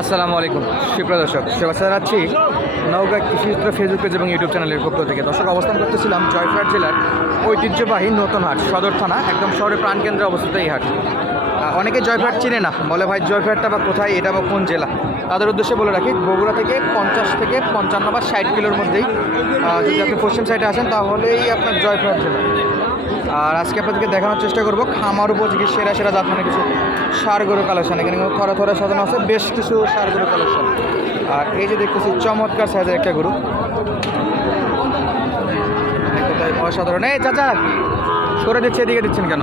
আসসালামু আলাইকুম, সুপ্রিয় দর্শক, শুভেচ্ছা জানাচ্ছি নওগাঁ কৃষিচিত্র ফেসবুক পেজ এবং ইউটিউব চ্যানেলের পক্ষ থেকে। দর্শক, অবস্থান করতেছিলাম জয়পুরহাট জেলার ঐতিহ্যবাহী নতুন হাট, সদর থানা, একদম শহরের প্রাণকেন্দ্রে অবস্থিত এই হাট। অনেকে জয়পুরহাট চিনে না, বলে ভাই, জয়পুরহাটটা বা কোথায়, এটা বা কোন জেলা? তাদের উদ্দেশ্যে বলে রাখি, বগুড়া থেকে পঞ্চাশ থেকে পঞ্চান্ন বা ষাট কিলোর মধ্যেই যদি আপনি পশ্চিম সাইডে আসেন, তাহলেই আপনার জয়পুরহাট জেলা। আর আজকে আপনাদেরকে দেখানোর চেষ্টা করব খামার উপযোগী সেরা সেরা জাত মানে কিছু সার গরু কালেকশন। এখানে থরা থরা সাজানো আছে বেশ কিছু সার গরু কালেকশন। আর এই যে দেখতেছি চমৎকার সাইজের একটা গরু। অসাধারণ। এই চাচা সরে দিচ্ছে এদিকে দিচ্ছেন কেন?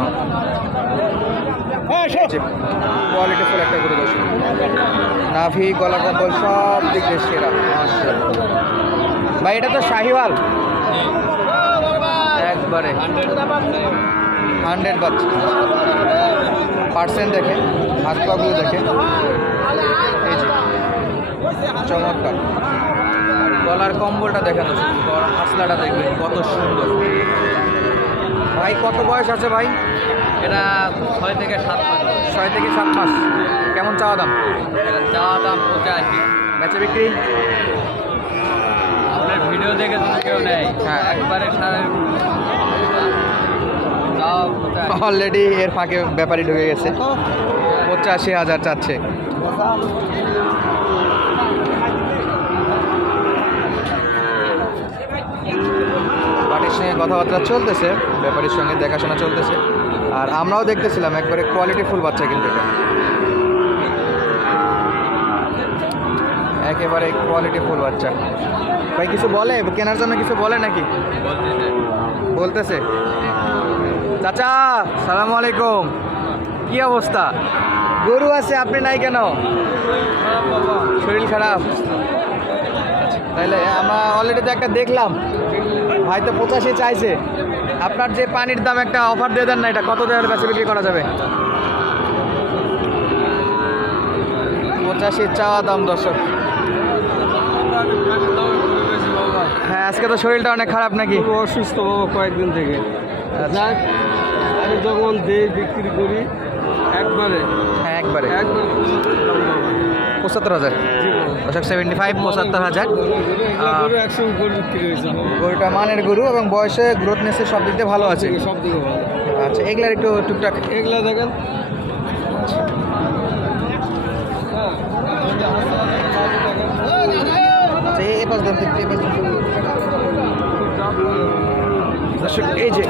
কোয়ালিটি ফুল একটা গরু দর্শক নাভি গলা কম্বল সব দিক দিয়ে সেরা। ভাই এটা তো শাহিওয়াল। একবারে। হান্ড্রেড বাচ্চা। পার্সেন্ট দেখে হাত পাগুলো দেখে। এই যে চমৎকার। আর গলার কম্বলটা দেখানো হাসলাটা দেখবেন কত সুন্দর। ভাই কত বয়স আছে ভাই? এটা ছয় থেকে সাত মাস। ছয় থেকে সাত মাস। কেমন চাওয়া দাম? এটা চাওয়া দাম পঁচাশি। বেচা বিক্রি? আপনার ভিডিও দেখে যদি কেউ নেয়। হ্যাঁ। একবারে সারা অলরেডি এর ফাঁকে ব্যাপারই ঢুকে গেছে। পঁচাশি হাজার চাচ্ছে। পার্টির সঙ্গে কথাবার্তা চলতেছে ব্যাপারীর সঙ্গে দেখাশোনা চলতেছে। আর আমরাও দেখতেছিলাম একবারে কোয়ালিটি ফুল বাচ্চা কিন্তু এটা। একেবারে কোয়ালিটি ফুল বাচ্চা। ভাই কিছু বলে? কেনার জন্য কিছু বলে নাকি? বলতেছে। বলতেছে। চাচা সালাম আলাইকুম। কি অবস্থা? গরু আছে আপনি নাই কেন? শরীর খারাপ। তাইলে আমরা অলরেডি তো একটা দেখলাম। ভাই তো পঁচাশি চাইছে। আপনার যে পানির দাম একটা অফার দিয়ে দেন না এটা কত দেওয়ার বেচে বিক্রি করা যাবে? পঁচাশি চাওয়া দাম দর্শক। হ্যাঁ আজকে তো শরীরটা অনেক খারাপ নাকি? অসুস্থ কয়েকদিন থেকে। যাক আমি যখন দেই বিক্রি করি একবারে। হ্যাঁ একবারে। একবার পঁচাত্তর হাজার। দর্শক সেভেন্টি ফাইভ পঁচাত্তর হাজার। গরুটা মানের গরু এবং বয়সে গ্রোথনেসে সব দিক দিয়ে ভালো আছে। সব দিকে ভালো। আচ্ছা এগুলার একটু টুকটাক। এগুলা দেখেন। আচ্ছা এই যে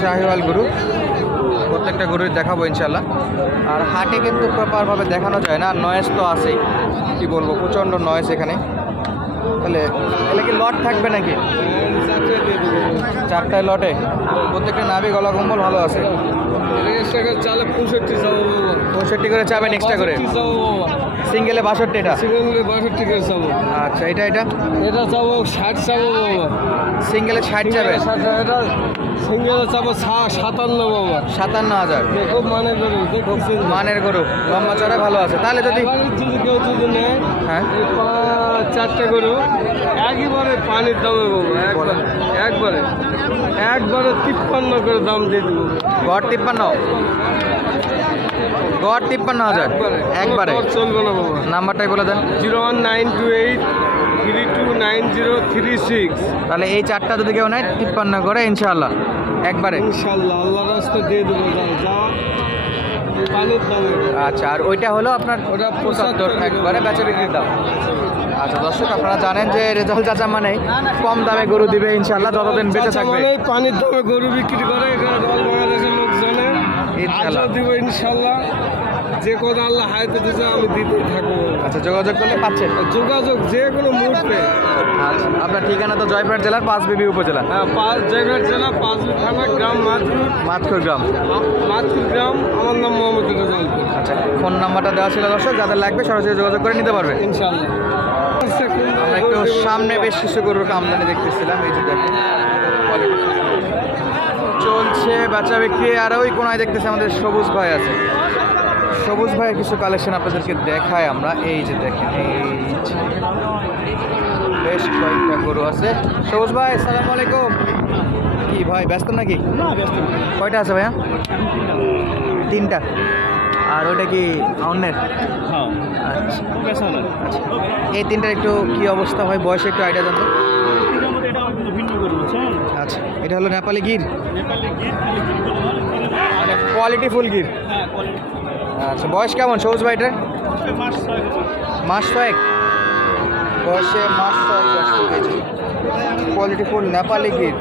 শাহিওয়াল গরু। প্রত্যেকটা গরুই দেখাবো ইনশাল্লাহ আর হাটে কিন্তু প্রপারভাবে দেখানো যায় না নয়েজ তো আছেই। কি বলব প্রচণ্ড নয়েজ এখানে। তাহলে তাহলে কি লট থাকবে নাকি? চারটায় লটে প্রত্যেকটা নাভি গলা কম্বল ভালো আছে। পঁয়ষট্টি করে চাবেন এক্সট্রা করে। সিঙ্গেলে বাষট্টি এটা সিঙ্গেলে বাষট্টি করে যাব আচ্ছা এটা এটা? এটা চাবো ষাট চাবো বাবা। সিঙ্গেলে ষাট যাবে? এটা সিঙ্গেলে চাবো সাতান্ন বাবা। সাতান্ন হাজার। খুব মানে গরু দেখতেছেন মানের গরু লম্বা চড়া ভালো আছে। তাহলে যদি যদি কেউ যদি নেয় হ্যাঁ? চারটে গরু একবারে পানির দামে বাবু একবারে একবারে একবারে তিপ্পান্ন করে দাম দিয়ে দেবো। গড় তিপ্পান্ন? গড় তিপ্পান্ন হাজার একবারে। চলবে না বাবা। নাম্বারটাই বলে দেন। Zero one nine two eight three two nine zero three six. তাহলে এই চারটা যদি কেউ নেয় তিপ্পান্ন করে ইনশাআল্লাহ। একবারে। ইনশাল্লাহ আল্লাহ রাস্তা দিয়ে দেবো যা আচ্ছা আর ওইটা হলো আপনার ওটা পঁচাত্তর। একবারে বেচা বিক্রির দাম। আচ্ছা দর্শক আপনারা জানেন যে রেজাল্ট চাচা মানে কম দামে গরু দিবে ইনশাআল্লাহ যতদিন বেঁচে থাকবে। পানির দামে গরু বিক্রি করে আজও দিব ইনশাল্লাহ। যে কথা আল্লাহ হায়াতে দিতে আমি দিতেই থাকব। আচ্ছা যোগাযোগ করলে পাচ্ছেন? যোগাযোগ যে কোনো মুহূর্তে। আচ্ছা আপনার ঠিকানা তো জয়পুরহাট জেলার পাঁচবিবি উপজেলা। হ্যাঁ, পাঁচ জয়ঘাট জেলা পাঁচুর থানা গ্রাম মাতপুর মাতকুর গ্রাম। মাতপুর গ্রাম আমার নাম মোহাম্মদ রেজালপুর আচ্ছা ফোন নাম্বারটা দেওয়া ছিল দর্শক যাদের লাগবে সরাসরি যোগাযোগ করে নিতে পারবে। ইনশাল্লাহ। আমরা একটু সামনে বেশ কিছু গরুর আমদানি দেখতেছিলাম এই যে দেখেন। চলছে বাচ্চা বিক্রি আর ওই কোনায় দেখতেছে আমাদের সবুজ ভাই আছে। সবুজ ভাইয়ের কিছু কালেকশন আপনাদেরকে দেখায় আমরা। এই যে দেখেন এই যে। বেশ কয়েকটা গরু আছে। সবুজ ভাই সালাম আলাইকুম। কি ভাই ব্যস্ত নাকি? কয়টা আছে ভাইয়া? তিনটা। আর ওটা কি অন্যের হ্যাঁ আচ্ছা। আচ্ছা। এই তিনটার একটু কি অবস্থা হয় বয়সে একটু আইডিয়া জানতো? বুঝছেন? আচ্ছা এটা হলো নেপালি গির? কোয়ালিটি ফুল গির হ্যাঁ আচ্ছা বয়স কেমন সবুজ ভাইটার? মাস ছয়েক বয়সে মাস ছয়েক কোয়ালিটি ফুল নেপালি গির।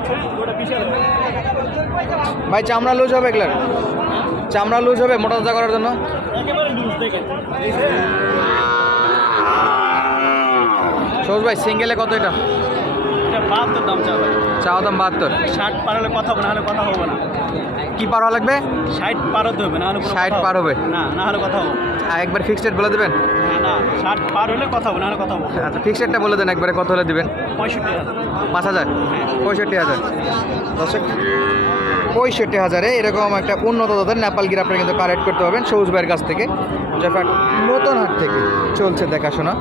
ভাই চামড়া লুজ হবে এগুলার? চামড়া লুজ হবে মোটা তাজা করার জন্য? সবুজ ভাই সিঙ্গেলে কত এটা? এটা বাহাত্তর দাম চাওয়া চাওয়া দাম বাহাত্তর। ষাট পার হলে কথা হবে না হলে কথা হবে না। কি পার হওয়া লাগবে? ষাট পার হতে হবে না হলে কোনো 60 কথা পার হবে? না না হলে কথা হবে। আর একবার ফিক্সড বলে দেবেন? না না ষাট পার হলে কথা হবে না হলে কথা হবে। আচ্ছা বলে দেন একবারে কত হলে দিবেন? পঁয়ষট্টি হাজার। পাঁচ হাজার? পঁয়ষট্টি হাজার। পঁয়ষট্টি হাজারে এরকম একটা উন্নত দলের নেপাল গির আপনারা কিন্তু কালেক্ট করতে পারবেন সবুজ ভাইয়ের কাছ থেকে। যখন নতুন হাট থেকে চলছে দেখাশোনা,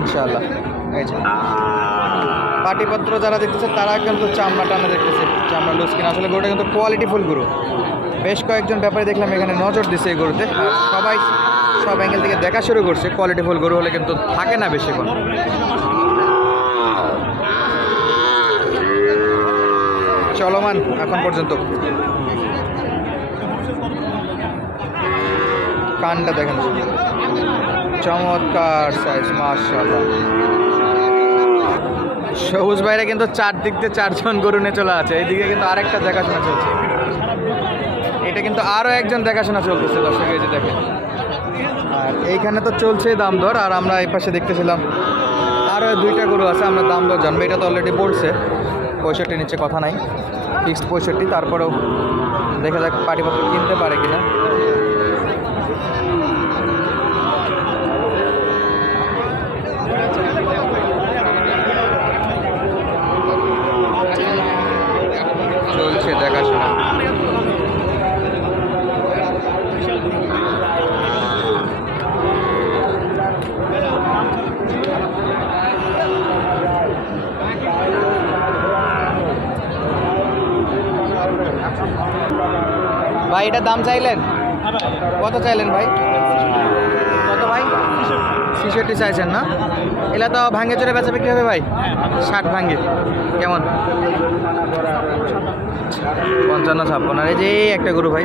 ইনশাআল্লাহ। এই যে। পাটিপত্র যারা দেখতেছে, তারা কিন্তু চামড়া টানা দেখতেছে। চামড়া লুজ কিনা। আসলে গরুটা কিন্তু কোয়ালিটি ফুল গরু। বেশ কয়েকজন ব্যাপারে দেখলাম এখানে নজর দিছে এই গরুতে। সবাই, সব অ্যাঙ্গেল থেকে দেখা শুরু করছে। কোয়ালিটি ফুল গরু হলে কিন্তু থাকে না বেশিক্ষণ। চলমান এখন পর্যন্ত। কানটা দেখেন। চমৎকার সাইজ মার্শাল্লাহ সবুজ বাইরে কিন্তু চারদিক দিয়ে চারজন গরু নিয়ে চলে আছে। এইদিকে কিন্তু আরেকটা দেখাশোনা চলছে। এটা কিন্তু আরও একজন দেখাশোনা চলতেছে, দর্শক, এই যে দেখেন। আর এইখানে তো চলছে দাম দর, আর আমরা এই পাশে দেখতেছিলাম আরও দুইটা গরু আছে, আমরা দাম দর জানব। এটা তো অলরেডি পড়ছে পঁয়ষট্টি নিচে কথা নাই। ফিক্সড পঁয়ষট্টি তারপরেও দেখা যাক পাটিপত্র কিনতে পারে কিনা চলছে দেখাশোনা ভাই এটার দাম চাইলেন? কত চাইলেন ভাই? কত ভাই? ছিষট্টি চাইছেন না? এলা তো ভাঙ্গে চড়ে বেচা বিক্রি হবে ভাই? ষাট ভাঙ্গে। কেমন? পঞ্চান্ন ছাপ্পান্ন। আর এই যে একটা গরু ভাই।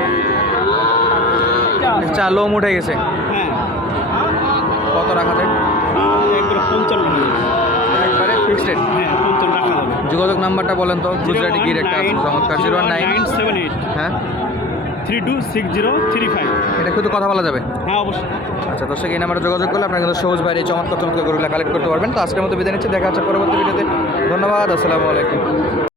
চা লোম উঠে গেছে। কত রাখা যায়? একবারে ফিক্সড যোগাযোগ নাম্বারটা বলেন তো। গুজরাটি গির একটা চমৎকার। জিরো নাইন হ্যাঁ? Three two six zero three five. এটা কিন্তু কথা বলা যাবে। হ্যাঁ অবশ্যই। আচ্ছা দর্শক এই নাম্বারে যোগাযোগ করলে আপনার কিন্তু সবুজ বাইরে চমৎকার চমৎকার গরুগুলো কালেক্ট করতে পারবেন। তো আজকের মতো বিদায় নিচ্ছি দেখা হচ্ছে পরবর্তী ভিডিওতে। ধন্যবাদ আসসালামু আলাইকুম।